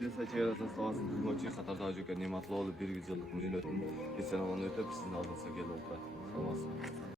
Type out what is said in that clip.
Dilesa chegarasi sohasida futbolchi Qatardagi aka ne'matli olib 1 yillik muddatni Eson olib o'tib, sizni oldingizga kelib o'tiradi. Sog' bo'lsin.